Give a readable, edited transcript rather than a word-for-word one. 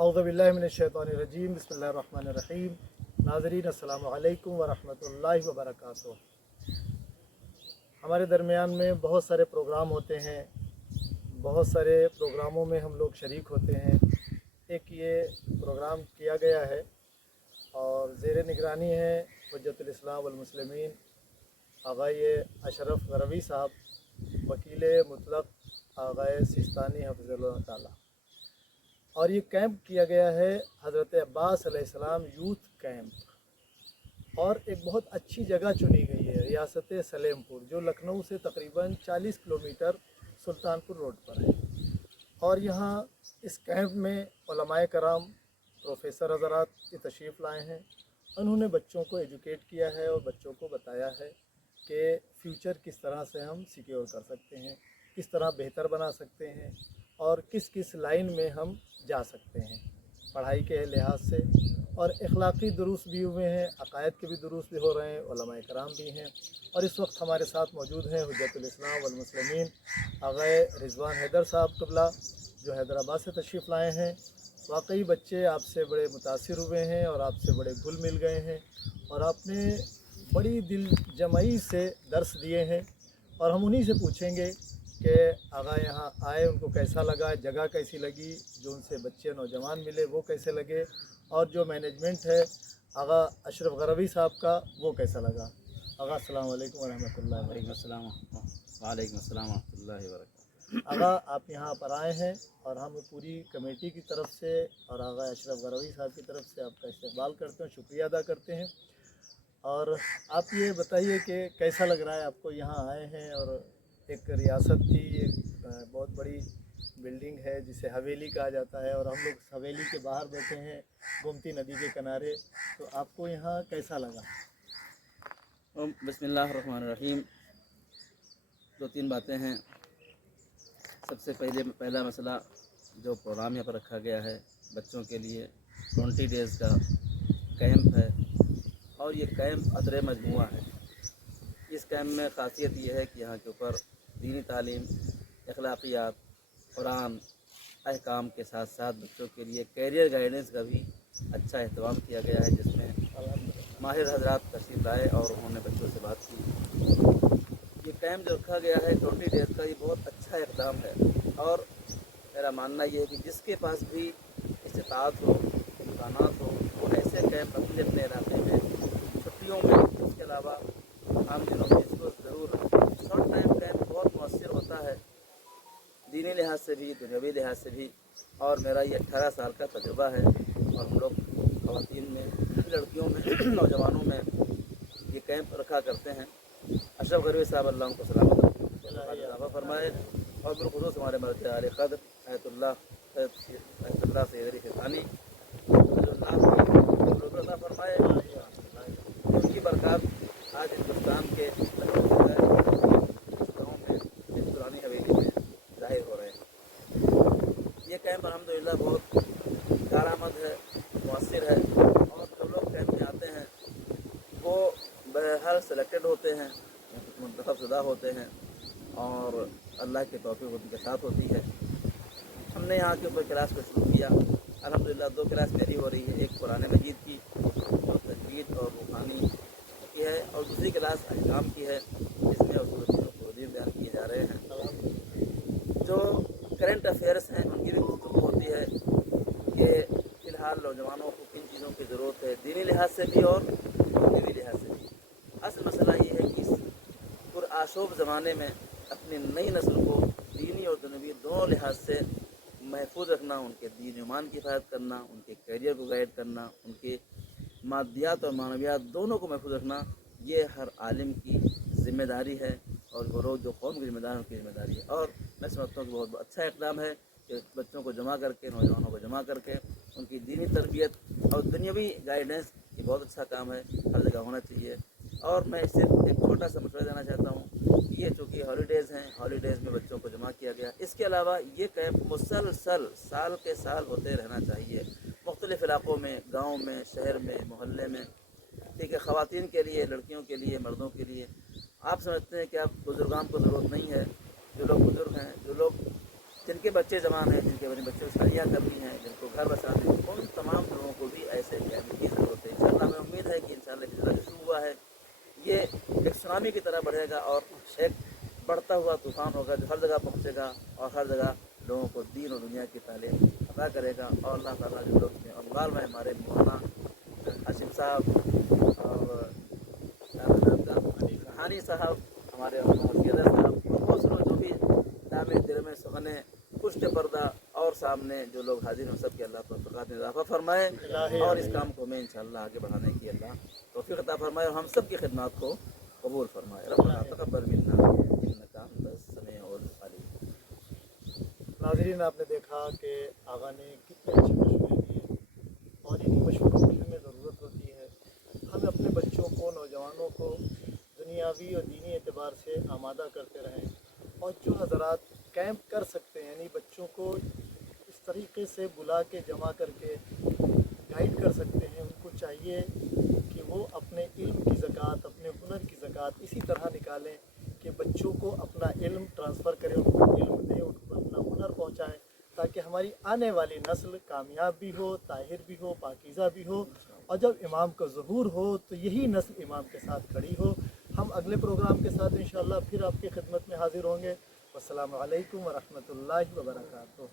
औज़ुबिल्लाहिमिनश्शैतानिर्रजीम बिस्मिल्लाहिर्रहमानिर्रहीम। नाज़रीन अस्सलामु अलैकुम वरहमतुल्लाहि वबरकातुहू। हमारे दरमियान में बहुत सारे प्रोग्राम होते हैं, बहुत सारे प्रोग्रामों में हम लोग शरीक होते हैं। एक ये प्रोग्राम किया गया है और ज़ेर निगरानी है हुज्जतुल इस्लाम वल मुस्लिमीन आग़ाए अशरफ गरवी साहब, वकील मुतलक आग़ाए सिस्तानी हफ़िज़हुल्लाह ताला। और ये कैंप किया गया है हज़रत अब्बास अलैहिस्सलाम यूथ कैंप, और एक बहुत अच्छी जगह चुनी गई है रियासत सलेमपुर, जो लखनऊ से तकरीबन 40 किलोमीटर सुल्तानपुर रोड पर है। और यहाँ इस कैंप में उलमाए कराम, प्रोफेसर हज़रात की तशरीफ़ लाए हैं। उन्होंने बच्चों को एजुकेट किया है और बच्चों को बताया है कि फ़्यूचर किस तरह से हम सिक्योर कर सकते हैं, किस तरह बेहतर बना सकते हैं और किस किस लाइन में हम जा सकते हैं पढ़ाई के लिहाज से। और अखलाक़ी दुरूस भी हुए हैं, अक़ायद के भी दुरूस भी हो रहे हैं, उलमाए कराम भी हैं। और इस वक्त हमारे साथ मौजूद हैं हुज्जतुल इस्लाम वल मुस्लिमीन आग़ाए रिज़वान हैदर साहब क़िबला, जो हैदराबाद से तशरीफ़ लाए हैं। वाकई बच्चे आपसे बड़े मुतासिर हुए हैं और आपसे बड़े घुल मिल गए हैं और आपने बड़ी दिल जमाई से दर्स दिए हैं। और हम उन्हीं से पूछेंगे कि आगा यहाँ आए, उनको कैसा लगा, जगह कैसी लगी, जो उनसे बच्चे नौजवान मिले वो कैसे लगे, और जो मैनेजमेंट है आगा अशरफ गरवी साहब का वो कैसा लगा। आगा अस्सलाम वालेकुम वरहमतुल्लाहि वालेकुम अस्सलाम वरहमतुल्लाहि वबरकातुहू। आगा आप यहाँ पर आए हैं और हम पूरी कमेटी की तरफ से और आगा अशरफ गरवी साहब की तरफ से आपका इस्तकबाल करते हैं, शुक्रिया अदा करते हैं। और आप ये बताइए कि कैसा लग रहा है आपको, यहाँ आए हैं और एक रियासत की एक बहुत बड़ी बिल्डिंग है जिसे हवेली कहा जाता है, और हम लोग हवेली के बाहर बैठे हैं गोमती नदी के किनारे, तो आपको यहाँ कैसा लगा? बिस्मिल्लाहिर्रहमानिर्रहीम। दो तीन बातें हैं। सबसे पहला मसला, जो प्रोग्राम यहाँ पर रखा गया है बच्चों के लिए 20 डेज़ का कैंप है, और ये कैंप अदर मजमुआ है। इस कैंप में ख़ासियत ये है कि यहाँ के ऊपर दीनी तालीम, अखलाकियात, कुरान, अहकाम के साथ साथ बच्चों के लिए कैरियर गाइडेंस का भी अच्छा अहतमाम किया गया है, जिसमें माहिर हजरात तशरीफ़ लाए और उन्होंने बच्चों से बात की। ये कैंप जो रखा गया है 20 डेज़ का, ये बहुत अच्छा इक़दाम है। और मेरा मानना ये है कि जिसके पास भी इस्तिताअत हो, इम्कानात हो, वो ऐसे कैंप अपने अपने इलाके में छुट्टियों में, इसके अलावा आम दिनों में इसको ज़रूर रखें। शॉर्ट टाइम कैंप बहुत मौसर होता है दीनी लिहाज से भी, दुनियावी लिहाज से भी। और मेरा ये 18 साल का तजुर्बा है, और हम लोग ख़वातीन में, लड़कियों में, नौजवानों में ये कैंप रखा करते हैं। अशरफ गरवी साहब अल्लाह उनको सलामत फरमाए, और बिलखुसूस हमारे मर्द आले क़द्र आयतुल्लाह सैयद ख़िज़ानी फरमाए, उनकी बरक़ात आज हिंदुस्तान के गाँव में, इस पुरानी हवेली में ज़ाहिर हो रहे हैं। ये कैंप अल्हम्दुलिल्लाह बहुत कारआमद है, मौसर है, और जो लोग कैंप में आते हैं वो बहरहाल सेलेक्टेड होते हैं, मुंतखबशुदा होते हैं, और अल्लाह के तौफ़ीक़ उनके साथ होती है। हमने यहाँ के ऊपर क्लास को शुरू किया। अल्हम्दुलिल्लाह 2 क्लास मेरी हो रही है, एक कुरान मजीद की और तजवीद और रूहानी की है, और दूसरी क्लास अहकाम की है, जिसमें उसूल बयान किए जा रहे हैं। जो करंट अफेयर्स हैं उनकी भी गुफ्तगू होती है कि फ़िलहाल नौजवानों को किन चीज़ों की ज़रूरत है, दीनी लिहाज से भी और दुनियावी लिहाज से भी। असल मसला ये है कि इस पुरआशूब ज़माने में अपनी नई नस्ल को दीनी और दुनियावी दोनों लिहाज से महफूज रखना, उनके दीन ईमान की हिफाजत करना, उनके करियर को गाइड करना, उनके मादियात और मानवियात दोनों को महफूज रखना, ये हर आलिम की ज़िम्मेदारी है, और वो लोग जो कौम की ज़िम्मेदार उनकी ज़िम्मेदारी है। और मैं समझता हूँ कि बहुत अच्छा इक़दाम है कि बच्चों को जमा करके, नौजवानों को जमा करके उनकी दीनी तरबियत और दुनियावी गाइडेंस, ये बहुत अच्छा काम है, हर जगह होना चाहिए। और मैं सिर्फ एक छोटा सा मशवरा देना चाहता हूँ कि ये चूँकि हॉलीडेज़ हैं, हॉलीडेज़ में बच्चों को जमा किया गया। इसके अलावा ये कैंप मुसलसल साल के साल होते रहना चाहिए, मुख्तलिफ़ इलाक़ों में, गाँव में, शहर में, मोहल्ले में। ठीक है, ख़वातीन के लिए, लड़कियों के लिए, मर्दों के लिए। आप समझते हैं कि आप बुज़ुर्गान को ज़रूरत नहीं है, जो लोग बुज़ुर्ग हैं, जो लोग जिनके बच्चे जवान हैं, जिनके बच्चों की शादियाँ करनी हैं, जिनको घर बसाने, उन तमाम लोगों को भी ऐसे कैंप की ज़रूरत है। इंशाअल्लाह हमें उम्मीद है कि इंशाअल्लाह जिस तरह शुरू हुआ है ये एक सुनामी की तरह बढ़ेगा और एक बढ़ता हुआ तूफ़ान होगा जो हर जगह पहुँचेगा और हर जगह लोगों को दीन और दुनिया की तालीम अता करेगा। और अल्लाह ताला जो लोग हैं अम्बाल में हमारे मौलाना हाशिम साहब और हानी साहब, हमारे मोहम्मद साहब और बहुत से लोग जो भी दामे दिल में सुगने पुष्ट पर्दा और सामने जो लोग हाजिर हैं सबके अल्लाह तौफ़ीक़ात में इज़ाफ़ा फरमाए और इस काम को मैं इंशाअल्लाह आगे बढ़ाने की अल्लाह तौफ़ीक़ अता फरमाए और हम सब की खिदमत को कबूल फरमाए। रब्बना तक़ब्बल मिन्ना इन्नका अंतस समीउल अलीम। नाज़रीन, आपने देखा कि आगा ने कितनी अच्छी मशवरे दिए और इन्हीं मशवरों की हमें ज़रूरत होती है। हमें अपने बच्चों को, नौजवानों को दुनियावी और दीनी एतबार से आमादा करते रहें और जो हज़रात कैंप कर सकते हैं, यानी बच्चों को इस तरीके से बुला के जमा करके गाइड कर सकते हैं, उनको चाहिए कि वो अपने इल्म की ज़कात, अपने हुनर की ज़कात इसी तरह निकालें कि बच्चों को अपना इल्म ट्रांसफ़र करें, उनको इल्म दें, उनको अपना हुनर पहुँचाएँ, ताकि हमारी आने वाली नस्ल कामयाब भी हो, ताहिर भी हो, पाकीज़ा भी हो और जब इमाम का ज़हूर हो तो यही नस्ल इमाम के साथ खड़ी हो। हम अगले प्रोग्राम के साथ इंशाअल्लाह फिर आपकी खिदमत में हाज़िर होंगे। अस्सलामु अलैकुम व रहमतुल्लाहि व बरकातुहू।